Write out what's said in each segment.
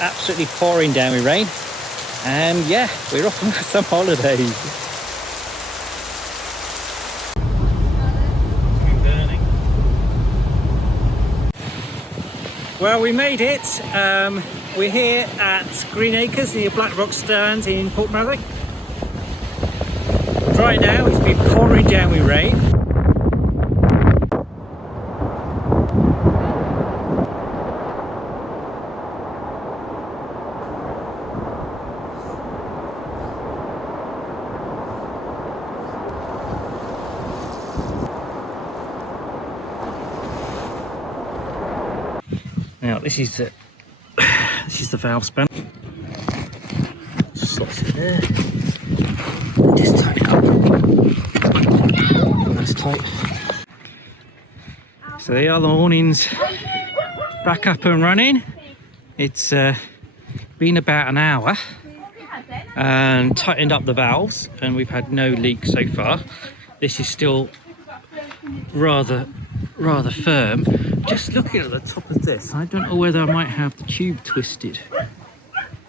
Absolutely pouring down with rain, and yeah, we're off on some holidays. Well, we made it. We're here at Greenacres near Blackrock Stands in Portmaverick. Right now it's been pouring down with rain. Now this is the valve span. Slots it there. Just tighten up. That's tight. So there are the awnings back up and running. It's been about an hour and tightened up the valves, and we've had no leaks so far. This is still rather firm. Just looking at the top of this, I don't know whether I might have the tube twisted.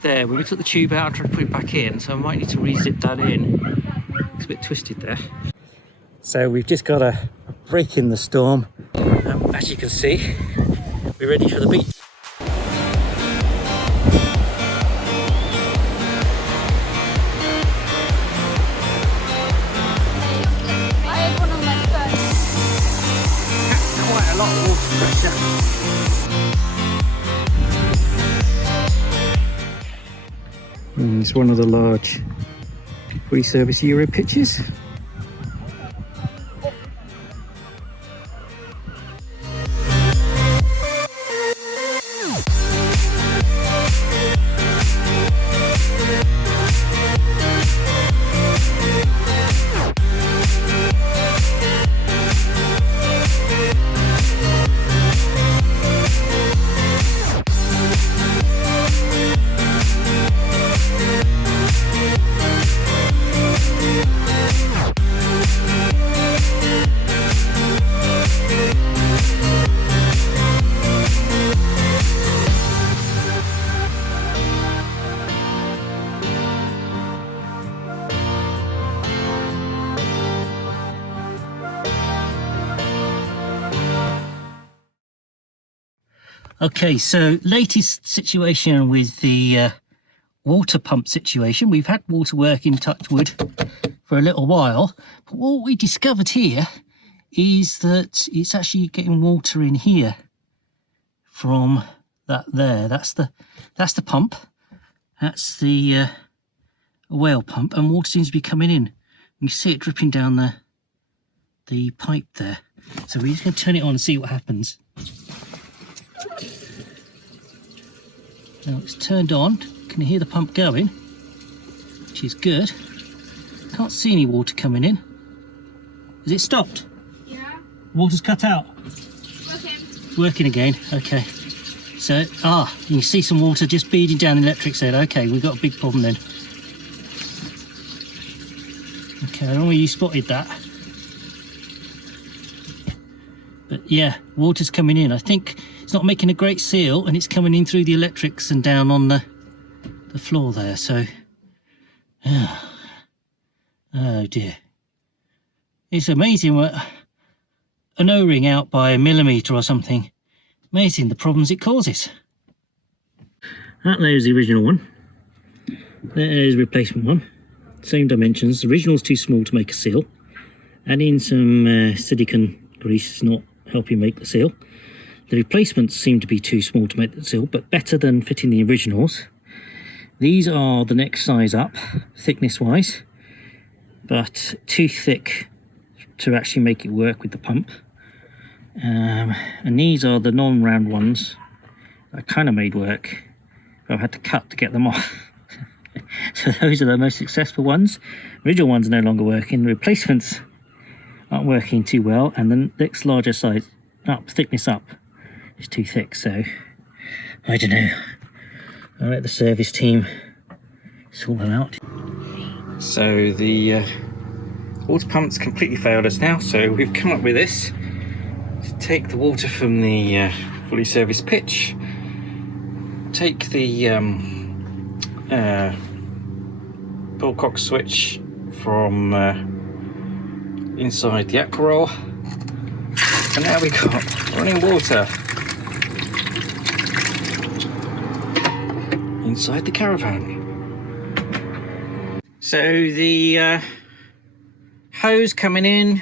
There, when we took the tube out, I tried to put it back in, so I might need to re-zip that in. It's a bit twisted there. So we've just got a break in the storm. As you can see, we're ready for the beach. Quite a lot of water pressure. It's one of the large free service Euro pitches. Okay, so latest situation with the water pump situation. We've had water work in Touchwood for a little while, but what we discovered here is that it's actually getting water in here from that there. That's the pump. That's the whale pump, and water seems to be coming in. You can see it dripping down the pipe there. So we're just going to turn it on and see what happens. Now it's turned on. Can you hear the pump going? Which is good. Can't see any water coming in. Has it stopped? Yeah. Water's cut out? Working. Working again. Okay. So, you can see some water just beading down the electric side. Okay, we've got a big problem then. Okay, I don't know where you spotted that. But yeah, water's coming in. I think it's not making a great seal, and it's coming in through the electrics and down on the floor there. So, oh dear. It's amazing what an O-ring out by a millimetre or something. Amazing the problems it causes. That there's the original one. There's the replacement one. Same dimensions. The original's too small to make a seal. Adding some silicone grease is not helping make the seal. The replacements seem to be too small to make the seal, but better than fitting the originals. These are the next size up, thickness wise, but too thick to actually make it work with the pump. And these are the non-round ones that I kind of made work, but I've had to cut to get them off. So those are the most successful ones. Original ones are no longer working. The replacements aren't working too well, and the next larger size up, thickness up, is too thick. So I don't know. I'll let the service team sort them out. So the water pump's completely failed us now, so we've come up with this to take the water from the fully serviced pitch take the Bullcock switch from inside the aqua roll, and now we've got running water inside the Caravan. So the hose coming in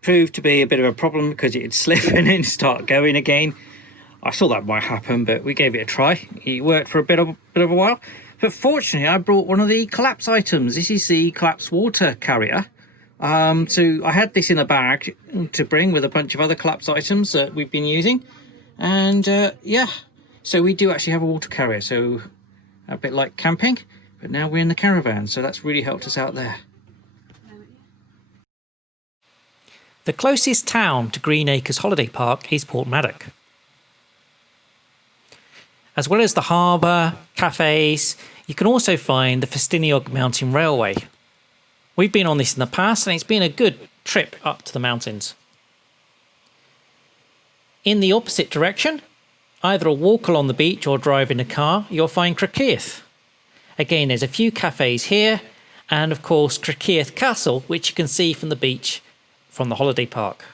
proved to be a bit of a problem because it'd slip and then start going again. I thought that might happen, but we gave it a try. It worked for a bit of a while. But fortunately, I brought one of the collapse items. This is the collapse water carrier. So I had this in a bag to bring with a bunch of other collapse items that we've been using. And yeah, so we do actually have a water carrier. So a bit like camping, but now we're in the Caravan. So that's really helped us out there. The closest town to Greenacres Holiday Park is Portmaddock. As well as the harbour, cafes, you can also find the Festiniog Mountain Railway. We've been on this in the past and it's been a good trip up to the mountains. In the opposite direction, either a walk along the beach or drive in a car, you'll find Crekeith. Again, there's a few cafes here and of course Crekeith Castle, which you can see from the beach from the holiday park.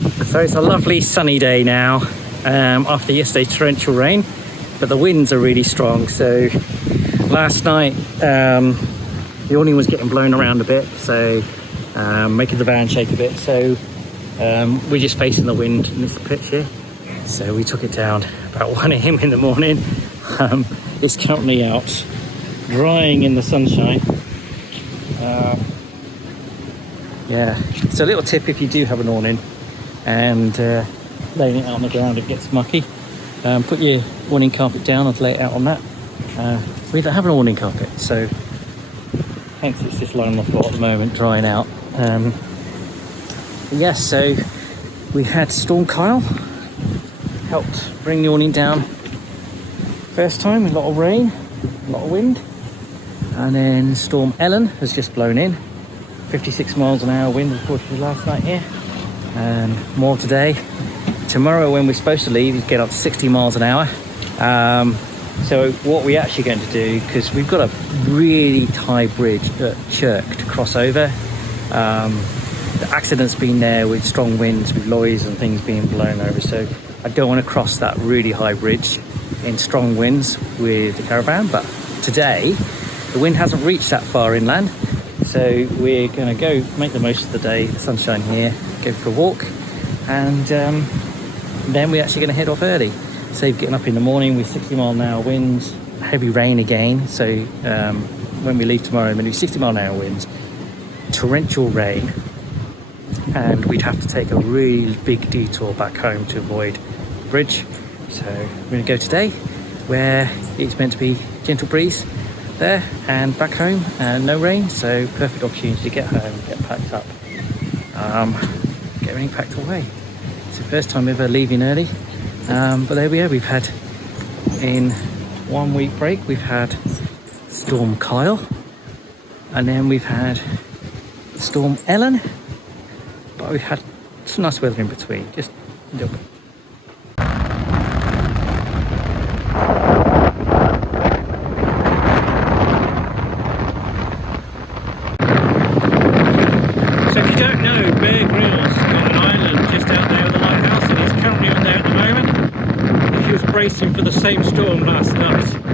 So it's a lovely sunny day now after yesterday's torrential rain, but the winds are really strong. So last night the awning was getting blown around a bit, so making the van shake a bit. So we're just facing the wind in this pitch here. So we took it down about 1 AM in the morning. It's currently out drying in the sunshine. Yeah, it's a little tip if you do have an awning and laying it out on the ground, it gets mucky. Put your awning carpet down and lay it out on that. We don't have an awning carpet, so hence it's just lying on the floor at the moment, drying out. Yes, so we had Storm Kyle, helped bring the awning down first time with a lot of rain, a lot of wind. And then Storm Ellen has just blown in. 56 miles an hour wind, unfortunately, last night here. And more today. Tomorrow, when we're supposed to leave, is get up to 60 miles an hour. So what we're actually going to do, because we've got a really high bridge at Chirk to cross over. The accident's been there with strong winds, with lorries and things being blown over. So I don't want to cross that really high bridge in strong winds with the Caravan. But today, the wind hasn't reached that far inland, so we're going to go make the most of the day, the sunshine here, go for a walk, and then we're actually going to head off early. Save getting up in the morning with 60 mile an hour winds, heavy rain again. So when we leave tomorrow, we're going to do 60 mile an hour winds, torrential rain, and we'd have to take a really big detour back home to avoid the bridge. So we're going to go today where it's meant to be gentle breeze there and back home and no rain, so perfect opportunity to get home, get packed up, get everything packed away. It's the first time ever leaving early, but there we are. We've had, in 1 week break, we've had Storm Kyle, and then we've had Storm Ellen, but we've had some nice weather in between, just a little bit. Bracing for the same storm last night.